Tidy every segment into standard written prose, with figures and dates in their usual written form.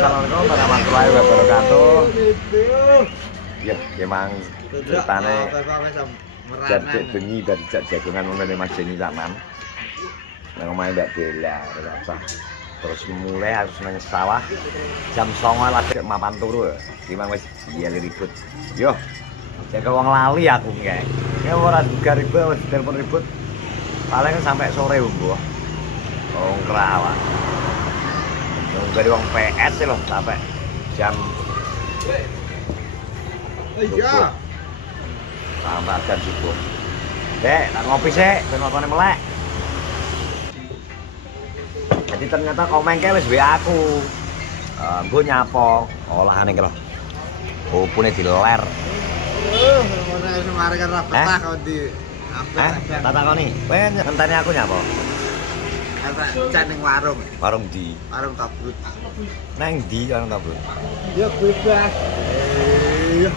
Assalamualaikum warahmatullahi wabarakatuh. Ya, memang ceritanya jadi bengi dari jagungan mulai Mas Jeni zaman. Nang omahe Mbak Bella, ora usah. Terus mulai harus nang sawah jam 09.00 lagi mapan turu. Timang wis iya ribut. Yo. Jaga wong lali aku kae. Ya ora juga ribut, telepon ribut. Paling sampai sore mbuh. Wong kerawang. Nunggu dari wong PS sih loh sampai jam Iya. Sampai jam subuh. Dek, tak ngopi sih, ben otone melek. Jadi ternyata komeng kae wis WA aku. Mbok nyapa olahane ki lho. Opune diler. Ngono semare kan ra betah kok di Tak takoni. Kowe ngenteni aku nyapa? Apa can ning warung. Warung di. Warung tabrut. Nang ndi warung tabrut? Ya bebas. Iya.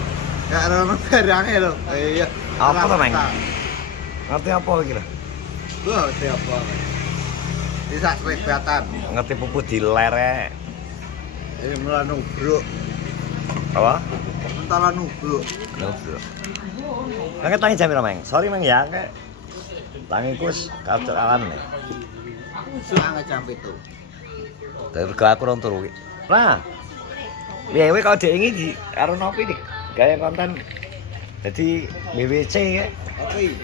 Ya ora ono barange lho. Iya. Apa to, Meng? Ngerti apa iki lho? Wah, apa? Bisa seribatan. Ngerti pupu diler. Ini malah nubruk. Apa? Entara nubruk. Nubruk. Nang tangi jam piro, Meng? Sorry, Meng ya, kayak tangiku wis kacokan nih. Suang jam itu. Dari aku rong turu. Nah. Ya kowe kalau dek di karo nopi nih. Gaya konten. Jadi BBC ya. Oke.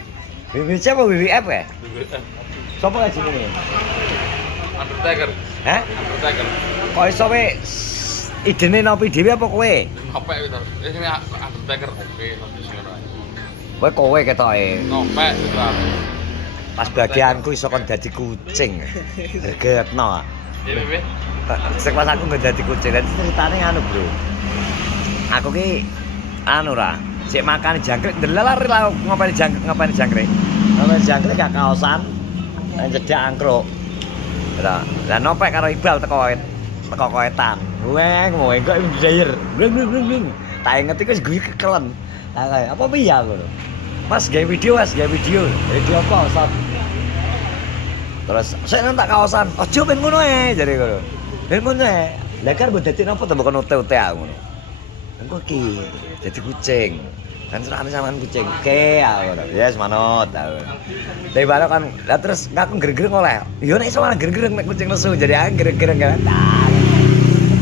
BBC apa WWF ya? BBM. Sopo aja jenenge? Undertaker. Hah? Undertaker. Kok iso kowe idene nopi dhewe apa kowe? Ngopek itu. Ini Undertaker oke nanti sing ngono. Kowe ketoke. Ngopek itu. Pas bagianku iso kon dadi kucing. Gregetno. Iya, Bebe. Sing pas aku nggak dadi kucing. Dadi ceritane ngono, Bro. Aku ki anu ra, sik makan jangkrik ndelalar lah ngopeni jangkrik. Ngopeni jangkrik gak kaosan. Cedak angkruk. Lah nopek karo Iqbal teko koetan. Weng kok ndayer. Blung. Tak inget iku wis guyu kekelen. Lah kaya apa piye ngono. Mas gawe video, Video apa, Ustaz? Terus saya tak kaosan. Ojo ben ngono jare ngono. Ben ngono ae. Lah kan mbok dadi napa to mbok kono ute-ute aku ngono. Engko ki dadi kucing. Kan serane sampean kucing. Oke, aku ngono. Yes, manut. Tapi balik kan, lah terus aku gereng-gereng oleh. Yo nek iso malah gereng-gereng nek kucing nesu. Jadi aku gereng-gereng kan.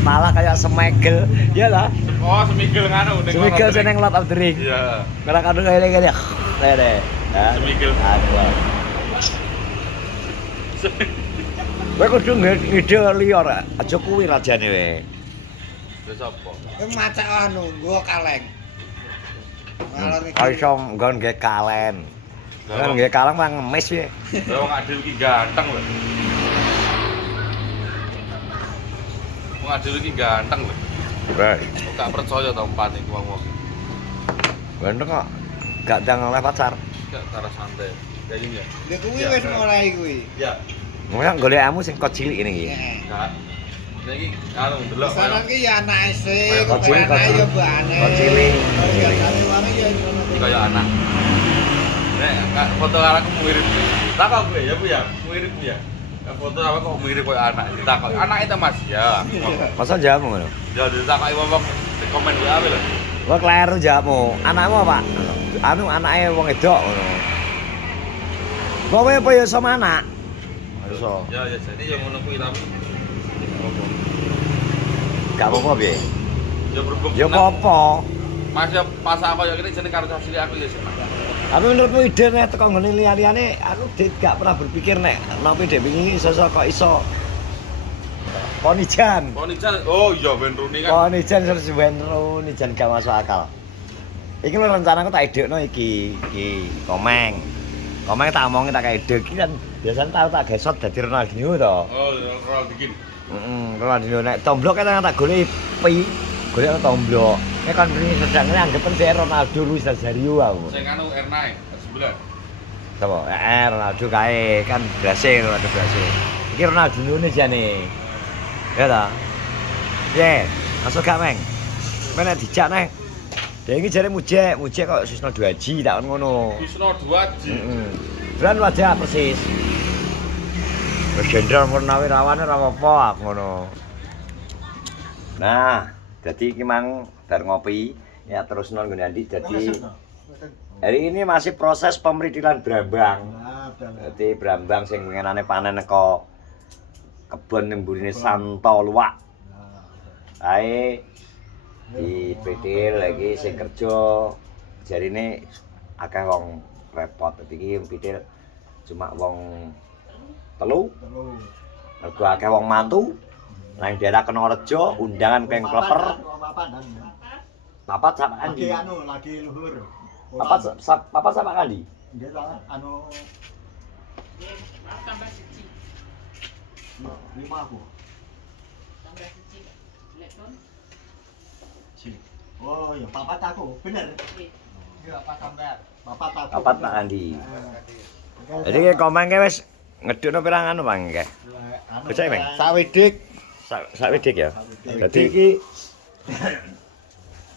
Malah kayak semegel. Ya lah. Oh, semigel ngono ning. Semegel seneng Lord of the Ring. Iya. Kalau kado kayak lele. Semigel. Aduh. Kowe kudu ngide liya rek. Aja kuwi rajane we. Wis apa? Kowe macak anu, nggo kaleng. Malah iki. Kok iso nggon nggih kalen. Kan nggih kaleng mah ngemis piye. Lah wong Adil iki ganteng lho. Wong Adil iki ganteng lho. Wes, Kok gak percaya to umpan iku wong-wong. ganteng kok. Gak ndang oleh pacar. Gak cara santai. Kayak gini ya. Lha kuwi wis mulai kuwi. Ya. Mosok golekmu sing kok cilik ini iki. Heeh. Gak. Nah iki anu delok. Saran ki ya anake sih, Kok cilik, kok anake ya cilik. mbane. Kok cilik, kok Ya cilik. kare wae ya ngono. Iki kaya anak. Nek foto karo aku mirip. Takok gue ya Bu ya, mirip Bu ya. Foto apa kok mirip koyo anak. Ditakok, anak itu Mas. Ya. Masa jamu ngono? Ya ditakoki wong di komen gue apa lho. Kowe kleru jamu. Anakmu apa? Anu anake wong edok ngono. Kowe apa ya sama anak? Iso. Ya jadi yang ngono kuwi tapi Gak apa-apa piye? ya berhubung. Ya apa-apa. Mas ya pas apa ya kene jeneng karo asli aku ya seneng. Tapi menurutmu ide nek teko ngene liya-liyane aku gak pernah berpikir nek nopi dek wingi iso kok iso. Ponijan. Ponijan, oh iya Ben Rooney kan. Ponijan terus Wenro jan gak masuk akal. Iki lho rencanaku tak idekno iki Komeng. Komeng tak omongi tak ide iki kan biasanya tau tak gesot dadi Ronaldinho to. Oh, roll bikin. Ronaldinho nek tomblok kan tak golek pi. Golek tomblok. Nek kan rini sedang anggapen dhek Ronaldo Luis Nazario aku. Sing anu R9 R9. Sapa? Ronaldo kae kan Brasil, Ronaldo Brasil. Iki Ronaldinho ne jane. Ya ta? Ye, masuk gak, Meng? Menek dijak neh. Dia iki jare mujek kok Susno 2G tak ngono. Wisno 2G. Beran wajah persis. Wis jenderal Purnawi rawane ora apa-apa aku ngono. Nah, jadi iki mang bar ngopi ya terus non ngene Andi. Jadi hari ini masih proses pemritilan brambang. Jadi brambang sing ngenane panen kok kebon ning mburine Santo Luwak. Ae di PT lagi sing kerja jarine akeh wong repot. Dadi iki PT cuma wong telu. Mergo akeh wong mantu. Nang daerah Kenorejo undangan peng kleper. Papat sama Andi. Lagi luhur. Papat sama Andi. Nggih ta, tambah siji. 5 aku. Tambah siji. Lek kon. Oh, ya papat aku, bener. Nggih. Papat aku. Papat Pak Andi. Jadi komen ke wis ngedukno pirang anu Bang ke. Becak Bang. Sawidik. Sak wedik ya. Dadi iki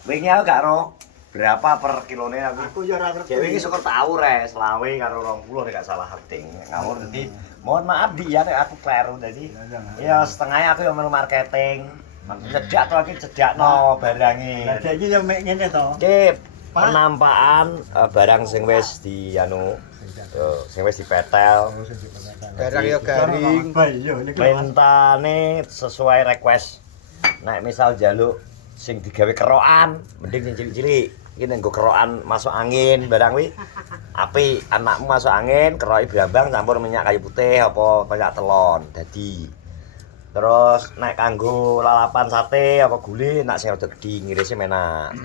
wingi aku gak ro berapa per kilone aku. Aku ya ora ngerti. Cek wingi syukur tau re selawe karo 20 nek gak salah hafting. Ngawur dadi mohon maaf Di ya nek aku kleru dadi. Ya setengahnya aku yang melu marketing. Cedak to iki cedakno barange. Lah iki yo mek ngene to. Iki penampakan barang sing wis di anu sing wis dipetel. Barang yo garing. Yo niku. Perintane sesuai request. Nek misal jaluk sing digawe kerokan, mending sing cilik-cilik. Iki nek nggo kerokan masuk angin barang kuwi apik. Anakmu masuk angin, keroki brambang campur minyak kayu putih apa minyak telon. Dadi terus nek kanggo lalapan sate apa gule nek sing rada gedhi ngirise menak.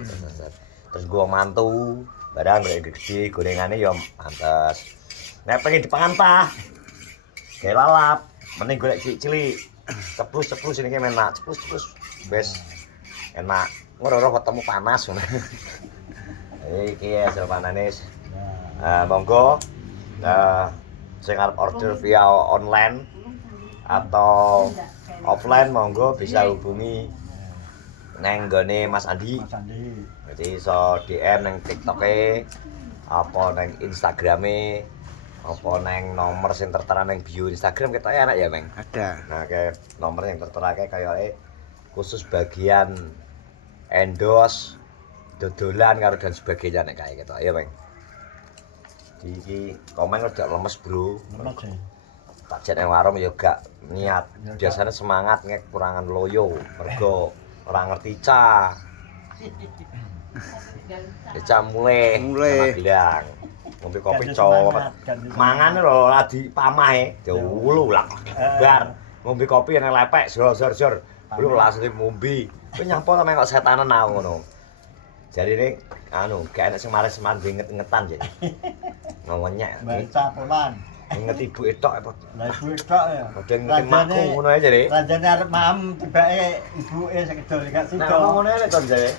Terus gua mantu barang gede gorengane yo pantes. Nek pengen dipangantah kayak lalap, mending golek cilik-cilik. Ceplus-ceplus ini kayak enak, ceplus-ceplus. Wes enak. Ngoro-ngoro ketemu panas ngono. Iki hasil panane. Monggo sing arep order via online atau offline monggo bisa hubungi neng gone Mas Andi. Jadi iso DM neng TikTok-e apa neng Instagram-e apa neng nomor sing tertera neng bio Instagram kita enak ya, Meng? Ada. Nah, kayak nomor yang tertera kayak khusus bagian endorse, dodolan karo dan sebagainya nek kayak gitu. Ayo, Meng. Iki komen udah lemes, Bro. Tak jet nang warung ya gak niat. Biasanya semangat ngek kurangan loyo, mergo ora ngerti ca. Ca mulai. Bilang. Ngombe kopi cowok. Mangan lho lagi pamahe. Diulu lak. Bar ngombe kopi nang lepek jor-jor. Lu langsung ngombe. Kowe nyapa ta kok setanan aku ngono. Jarine anu, gak enak sing maris-maris inget-ingetan jadi. Ngonyek. Baca polan. Inget ibu tok apa? Lah ibu tok ya. Padha inget makku ngono ae jare. Ranjane arep mam tibake ibuke sing kedol gak sida. Nah, ngono ae to jare.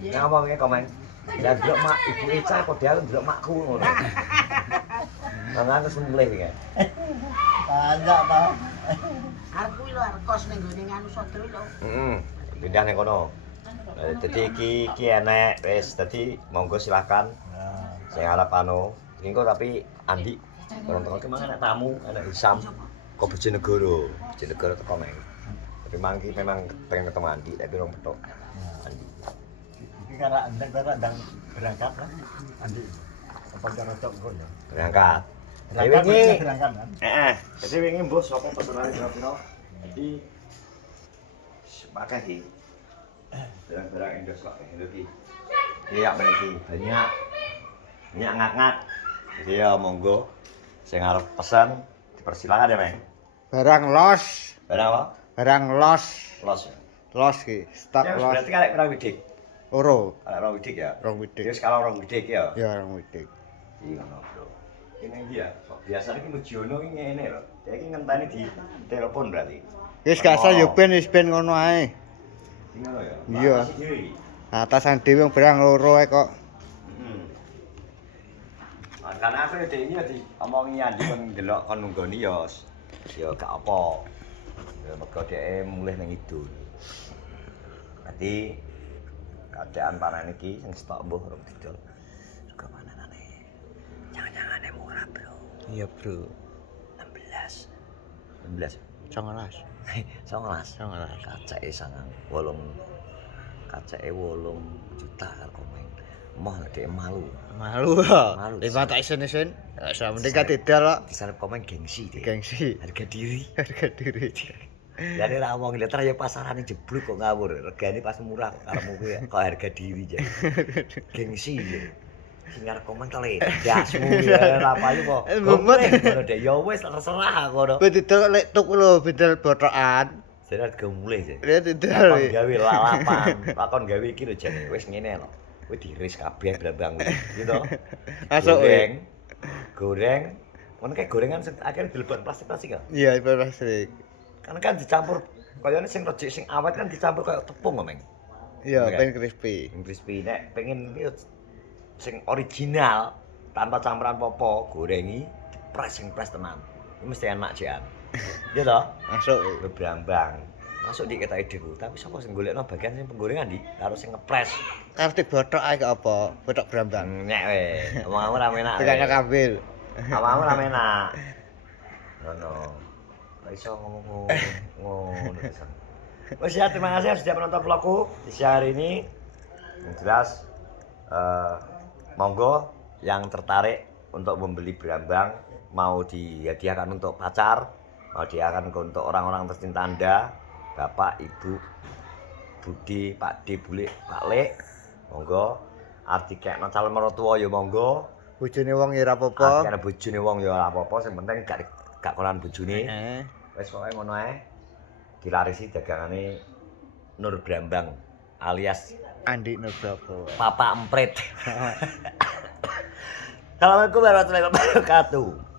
Ngomongke komen. Lah ndelok mak ibu Eca padha ndelok makku ngono. Mangan terus mulih iki. Banyak ta. Arep kuwi lho arep kos ning gone nganu Sodro lho. Pindah ning kono. Dadi iki enek wis dadi monggo silakan. Sing arep anu, engko tapi Andi Toronto ki mangan tamu, anak Isam, kok Bojonegoro. Bojonegoro teko meng. Tapi mangki memang pengen ketemu Andi, tapi orang petok. Andi. Iki karek ndang berangkat lah. Andi. Apa cara tok ngono ya? Berangkat. Berangkat kan. Jadi wingi mbok sapa pesenane pira-pira. Jadi pakai iki. Barang-barang endos kok iki. Iya, iki banyak. Banyak ngak-ngak. Jadi ya monggo. Sing arep pesen dipersilakan ya, Meng. Barang los. Barang apa? Barang los. Los ya. Los ki, stok Ya los. berarti kalek pirang widik. Oro, Kalek pirang widik ya. rong widik. Terus kalau orang widik ya. Ya rong widik. Iya ngono, Bro. Ini dia. Kok biasanya ki Mujiono ki ngene lho. Dia ki ngenteni di telepon berarti. Wis gak usah yo ben wis ben ngono ae. Iki ngono ya. Iya. Atasan dhewe wong barang loro ae kok. Karena aku ya ini diomongi Andi kon ndelok kon nunggoni ya gak apa. Ya mergo dhek mulih ning idul. Dadi keadaan panen iki sing stok mbuh rong didol. Juga panenane. Jangan-jangane murah, Bro. Iya, Bro. 16. 19. 19. Kaceke sangang 8 juta karo komen. Moh dhek malu. Malu ya. Malu. Lima tak isin-isin. Sampe tidak lah. Disalep komen gengsi deh. Gengsi. Harga diri. Harga diri. Ya nek ra omong lihat ya pasarane jeblok kok ngawur. Regane pas murah kok karepmu kuwi kok harga diri ya. Gengsi ya. Sing arep komen to le. Dasmu ya ra payu kok. Mumet. Ngono deh ya wis terserah ngono. Bedel lek tuk lho, bedel botokan. Jadi harga mulih sih. Lihat bedel. Lakon gawe lalapan, lakon gawe iki lho jane wis ngene lho. Kuwi diiris kabeh brambang kuwi, gitu. Masuk Goreng. Ngono kayak gorengan sing akhirnya dilebon plastik-plastik ya. Iya, plastik. Kan dicampur kayane sing rejik sing awet kan dicampur kayak tepung kok, Meng. Iya, Kan? pengen crispy. Sing crispy nek pengen iki sing original tanpa campuran popo, gorengi dipres sing pres tenan. Ini mesti enak jian. Iya toh? Masuk. Berambang. Masuk di kita ideku, tapi sapa sing golekno bagian sing penggorengan di karo sing ngepres. Kartik botok ae gak apa? Botok berambang. Nyek we. Omong-omong ra enak. Tegaknya kambil. Omong-omong ra enak. Ngono. Ora iso ngomong ngono pisan. Wes ya, terima kasih sudah menonton vlogku di siang hari ini. Yang jelas monggo yang tertarik untuk membeli berambang mau dihadiahkan untuk pacar, mau dihadiahkan untuk orang-orang tercinta Anda, Bapak, Ibu, Budi, Pak D, Bule, Pak Le, monggo. Arti kekno calon mertua ya monggo. Bojone wong ya ora Arti apa-apa. kena bojone wong ya ora apa-apa, sing penting gak kolan bojone. Wis pokoke ngono ae. Dilarisi dagangane Nur Brambang alias Andi Nugroho. Papa Emprit. Assalamualaikum warahmatullahi wabarakatuh.